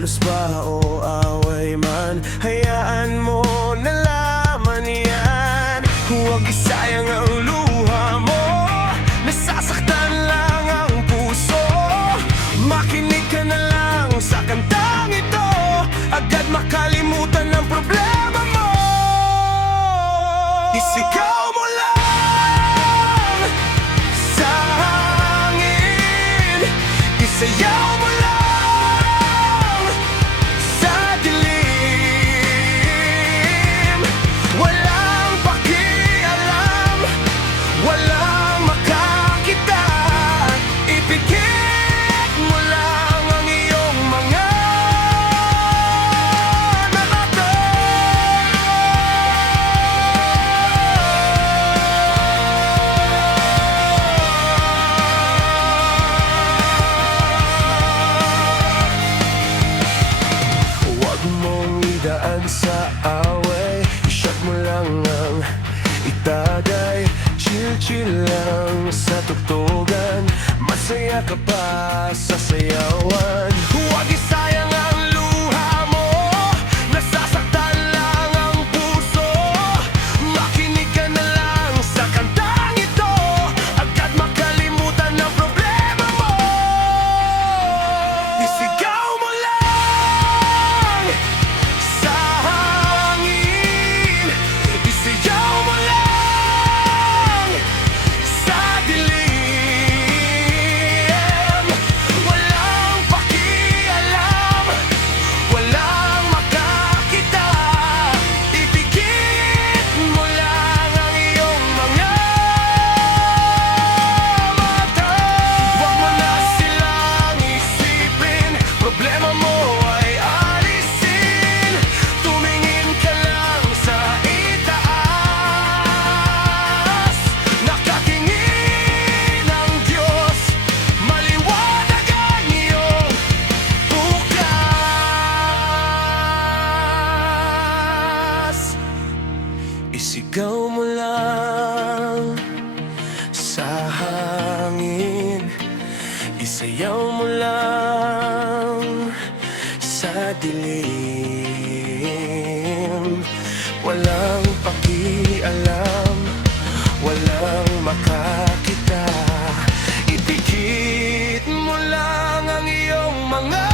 selos ba o away man, hayaan mo na laman yan. Huwag isayang ang luha mo, nasasaktan lang ang puso. Makinig ka na lang sa kantang ito, agad makalimutan ang problema mo. Isigaw mo lang sa hangin, isayaw mo lang sa dilim. Walang pakialam, walang makakita. Ipikit mo lang ang iyong mga mata. Huwag mong idaan sa away, i-shot mo lang ang itagay. Chill-chill lang sa tugtugan, masaya ka pa sa sayawan. Huwag isayang ang luha mo, nasasaktan lang ang puso. Makinig ka na lang sa kantang ito, agad makalimutan ang problema mo. Isigaw mo lang sa hangin, isayaw mo lang sa dilim. Walang pakialam, walang makakita. Ipikit mo lang ang iyong mga mata. Huwag mo na silang isipin, problema mo ay alisin. Tumingin ka lang sa itaas, nakatingin ang Diyos, maliwanag ang iyong bukas. Isigaw mo lang sa hangin, isayaw mo lang sa dilim. Walang pakialam, walang makakita. Ipikit mo lang ang iyong mga